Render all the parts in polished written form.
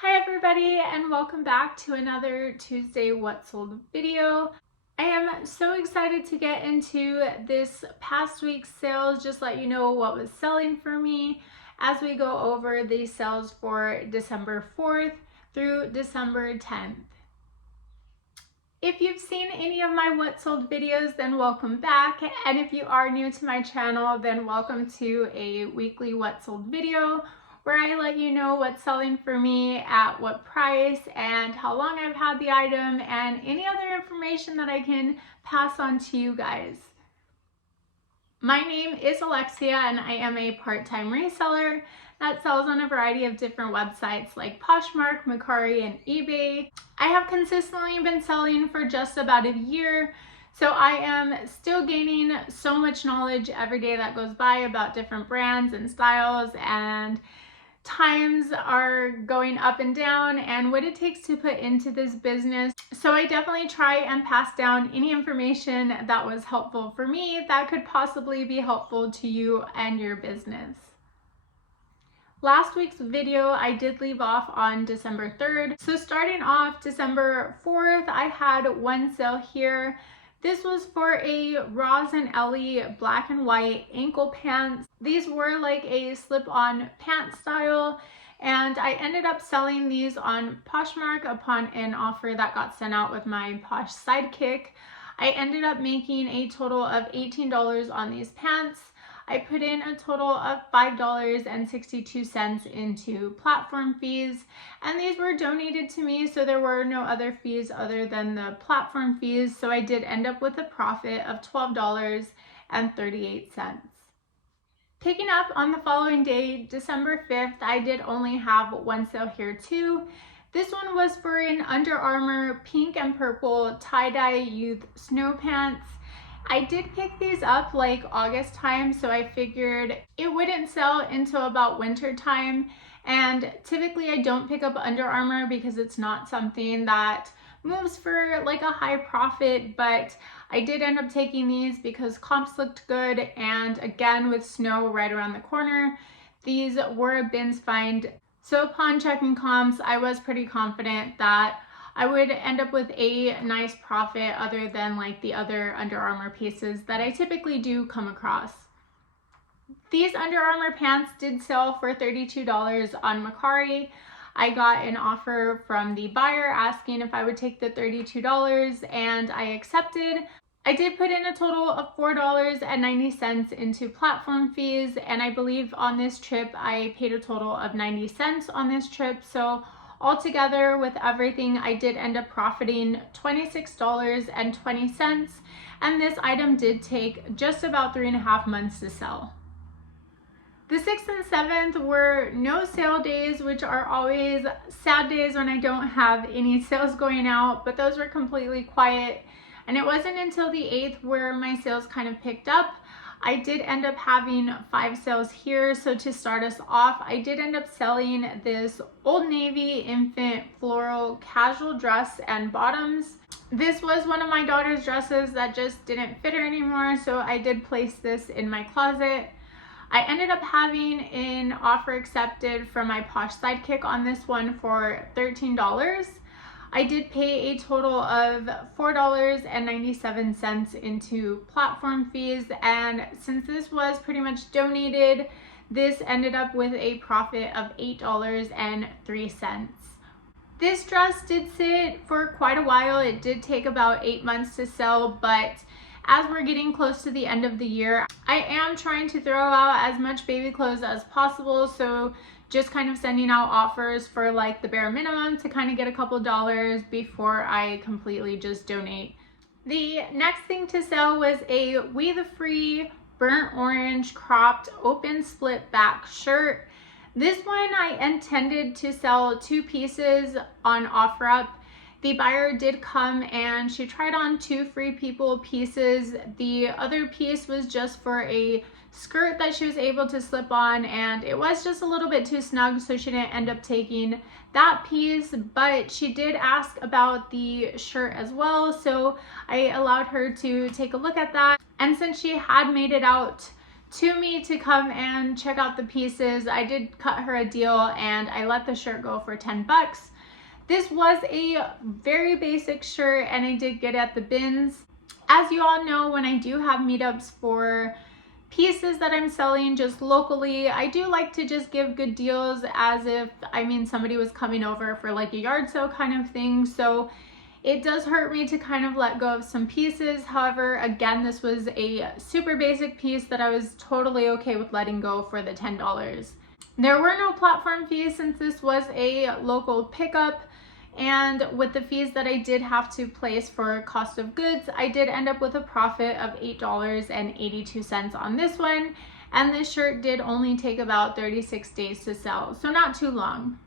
Hi everybody, and welcome back to another Tuesday What Sold video. I am so excited to get into this past week's sales, just let you know what was selling for me as we go over the sales for December 4th through December 10th. If you've seen any of my What Sold videos, then welcome back. And if you are new to my channel, then welcome to a weekly What Sold video where I let you know what's selling for me at what price and how long I've had the item and any other information that I can pass on to you guys. My name is Alexia and I am a part-time reseller that sells on a variety of different websites like Poshmark, Mercari, and eBay. I have consistently been selling for just about a year, so I am still gaining so much knowledge every day that goes by about different brands and styles, and times are going up and down and what it takes to put into this business. So I definitely try and pass down any information that was helpful for me that could possibly be helpful to you and your business. Last week's video, I did leave off on December 3rd. So starting off December 4th, I had one sale here. This was for a Roz and Ellie black and white ankle pants. These were like a slip-on pant style, and I ended up selling these on Poshmark upon an offer that got sent out with my Posh sidekick. I ended up making a total of $18 on these pants. I put in a total of $5.62 into platform fees, and these were donated to me, so there were no other fees other than the platform fees, so I did end up with a profit of $12.38. Picking up on the following day, December 5th, I did only have one sale here too. This one was for an Under Armour pink and purple tie-dye youth snow pants. I did pick these up like August time, so I figured it wouldn't sell until about winter time. And typically I don't pick up Under Armour because it's not something that moves for like a high profit, but I did end up taking these because comps looked good, and again with snow right around the corner, these were a bins find. So upon checking comps, I was pretty confident that I would end up with a nice profit other than like the other Under Armour pieces that I typically do come across. These Under Armour pants did sell for $32 on Mercari. I got an offer from the buyer asking if I would take the $32 and I accepted. I did put in a total of $4.90 into platform fees, and I believe on this trip I paid a total of 90 cents on this trip. So altogether with everything, I did end up profiting $26.20, and this item did take just about 3.5 months to sell. The 6th and 7th were no sale days, which are always sad days when I don't have any sales going out, but those were completely quiet. And it wasn't until the 8th where my sales kind of picked up. I did end up having 5 sales here. So to start us off, I did end up selling this Old Navy infant floral casual dress and bottoms. This was one of my daughter's dresses that just didn't fit her anymore, so I did place this in my closet. I ended up having an offer accepted from my Posh sidekick on this one for $13. I did pay a total of $4.97 into platform fees, and since this was pretty much donated, this ended up with a profit of $8.03. This dress did sit for quite a while. It did take about 8 months to sell, but as we're getting close to the end of the year, I am trying to throw out as much baby clothes as possible, so just kind of sending out offers for like the bare minimum to kind of get a couple dollars before I completely just donate. The next thing to sell was a We the Free burnt orange cropped open split back shirt. This one I intended to sell 2 pieces on OfferUp. The buyer did come and she tried on 2 Free People pieces. The other piece was just for a skirt that she was able to slip on, and it was just a little bit too snug, so she didn't end up taking that piece, but she did ask about the shirt as well, so I allowed her to take a look at that. And since she had made it out to me to come and check out the pieces. I did cut her a deal and I let the shirt go for 10 bucks. This was a very basic shirt and I did get it at the bins. As you all know, when I do have meetups for pieces that I'm selling just locally, I do like to just give good deals as if, somebody was coming over for like a yard sale kind of thing. So it does hurt me to kind of let go of some pieces. However, again, this was a super basic piece that I was totally okay with letting go for the $10. There were no platform fees since this was a local pickup. And with the fees that I did have to place for cost of goods, I did end up with a profit of $8.82 on this one. And this shirt did only take about 36 days to sell, so not too long.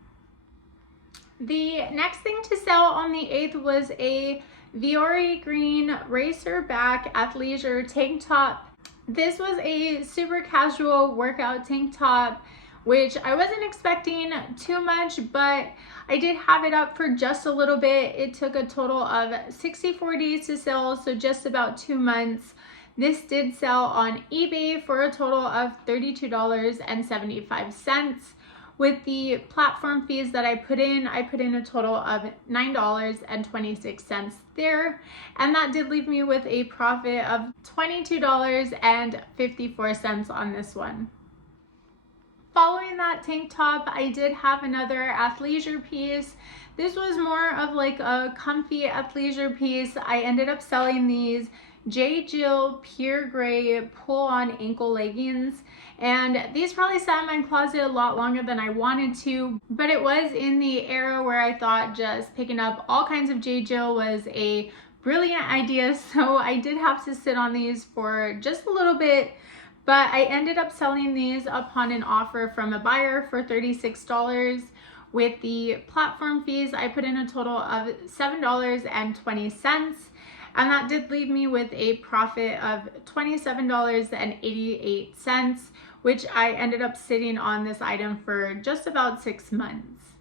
The next thing to sell on the 8th was a Viore green racer back athleisure tank top. This was a super casual workout tank top, which I wasn't expecting too much, but I did have it up for just a little bit. It took a total of 64 days to sell, so just about 2 months. This did sell on eBay for a total of $32.75. With the platform fees that I put in a total of $9.26 there. And that did leave me with a profit of $22.54 on this one. Following that tank top, I did have another athleisure piece. This was more of like a comfy athleisure piece. I ended up selling these J. Jill Pure Gray pull-on ankle leggings. And these probably sat in my closet a lot longer than I wanted to, but it was in the era where I thought just picking up all kinds of J. Jill was a brilliant idea. So I did have to sit on these for just a little bit. But I ended up selling these upon an offer from a buyer for $36. With the platform fees, I put in a total of $7.20. And that did leave me with a profit of $27.88, which I ended up sitting on this item for just about 6 months.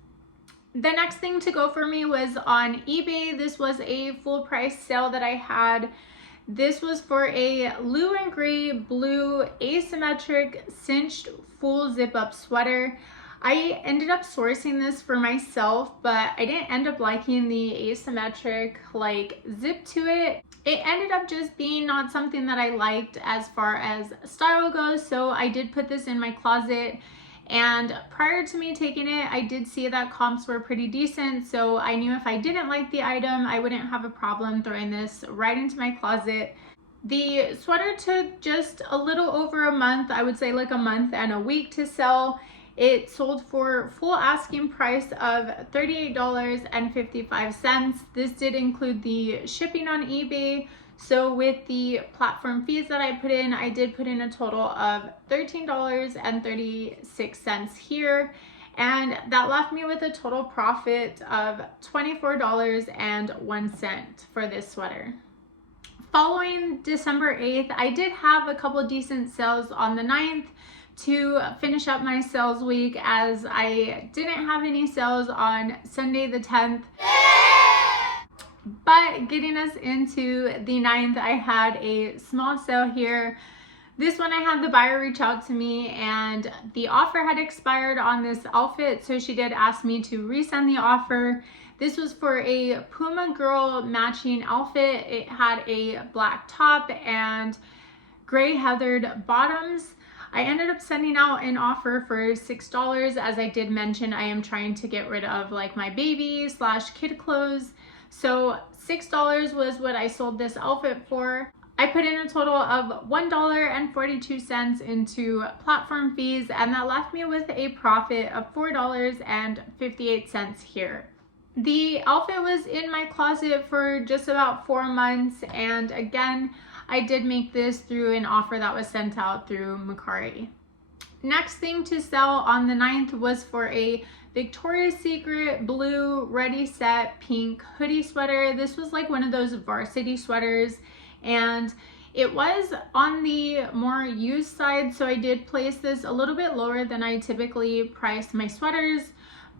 The next thing to go for me was on eBay. This was a full price sale that I had. This was for a blue and gray blue asymmetric cinched full zip up sweater. I ended up sourcing this for myself, but I didn't end up liking the asymmetric like zip to it. It ended up just being not something that I liked as far as style goes, so I did put this in my closet. And prior to me taking it, I did see that comps were pretty decent, so I knew if I didn't like the item, I wouldn't have a problem throwing this right into my closet. The sweater took just a little over a month, I would say like a month and a week to sell. It sold for full asking price of $38.55. This did include the shipping on eBay. So with the platform fees that I put in, I did put in a total of $13.36 here. And that left me with a total profit of $24.01 for this sweater. Following December 8th, I did have a couple decent sales on the 9th to finish up my sales week, as I didn't have any sales on Sunday the 10th. But getting us into the 9th, I had a small sale here. This one I had the buyer reach out to me and the offer had expired on this outfit, so she did ask me to resend the offer. This was for a Puma Girl matching outfit. It had a black top and gray heathered bottoms. I ended up sending out an offer for $6. As I did mention, I am trying to get rid of like my baby / kid clothes. So $6 was what I sold this outfit for. I put in a total of $1.42 into platform fees, and that left me with a profit of $4.58 here. The outfit was in my closet for just about 4 months, and again, I did make this through an offer that was sent out through Mercari. Next thing to sell on the 9th was for a Victoria's Secret blue ready set pink hoodie sweater. This was like one of those varsity sweaters, and it was on the more used side, so I did place this a little bit lower than I typically price my sweaters.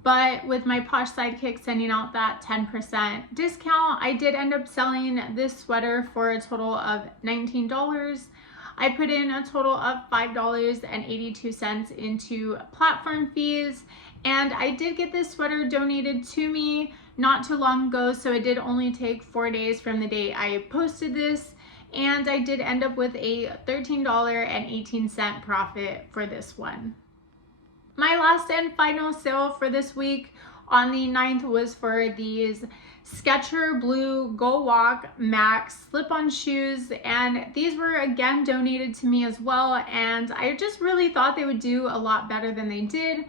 But with my Posh Sidekick sending out that 10% discount, I did end up selling this sweater for a total of $19. I put in a total of $5.82 into platform fees, and I did get this sweater donated to me not too long ago, so it did only take 4 days from the day I posted this, and I did end up with a $13.18 profit for this one. My last and final sale for this week on the 9th was for these Skechers Blue Go Walk Max slip-on shoes, and these were again donated to me as well, and I just really thought they would do a lot better than they did.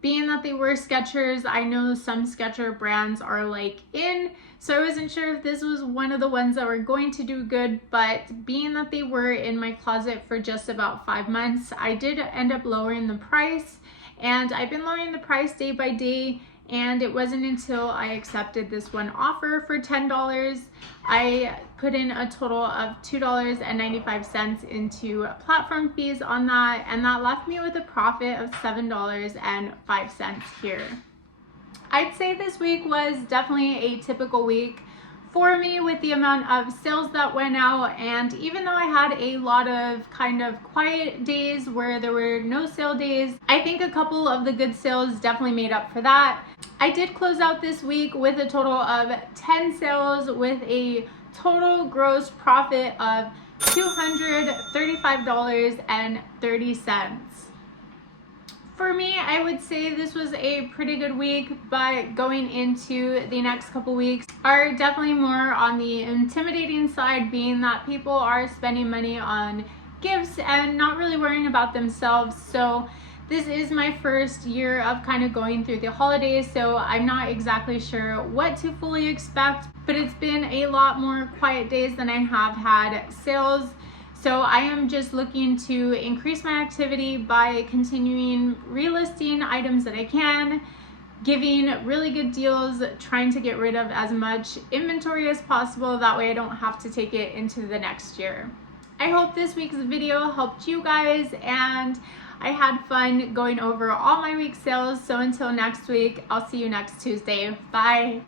Being that they were Skechers, I know some Skechers brands are like in, so I wasn't sure if this was one of the ones that were going to do good, but being that they were in my closet for just about 5 months, I did end up lowering the price, and I've been lowering the price day by day. And it wasn't until I accepted this one offer for $10, I put in a total of $2.95 into platform fees on that, and that left me with a profit of $7.05 here. I'd say this week was definitely a typical week for me with the amount of sales that went out, and even though I had a lot of kind of quiet days where there were no sale days, I think a couple of the good sales definitely made up for that. I did close out this week with a total of 10 sales with a total gross profit of $235.30. For me, I would say this was a pretty good week, but going into the next couple weeks are definitely more on the intimidating side, being that people are spending money on gifts and not really worrying about themselves. So this is my first year of kind of going through the holidays, so I'm not exactly sure what to fully expect, but it's been a lot more quiet days than I have had sales. So I am just looking to increase my activity by continuing relisting items that I can, giving really good deals, trying to get rid of as much inventory as possible. That way I don't have to take it into the next year. I hope this week's video helped you guys, and I had fun going over all my week sales. So until next week, I'll see you next Tuesday. Bye.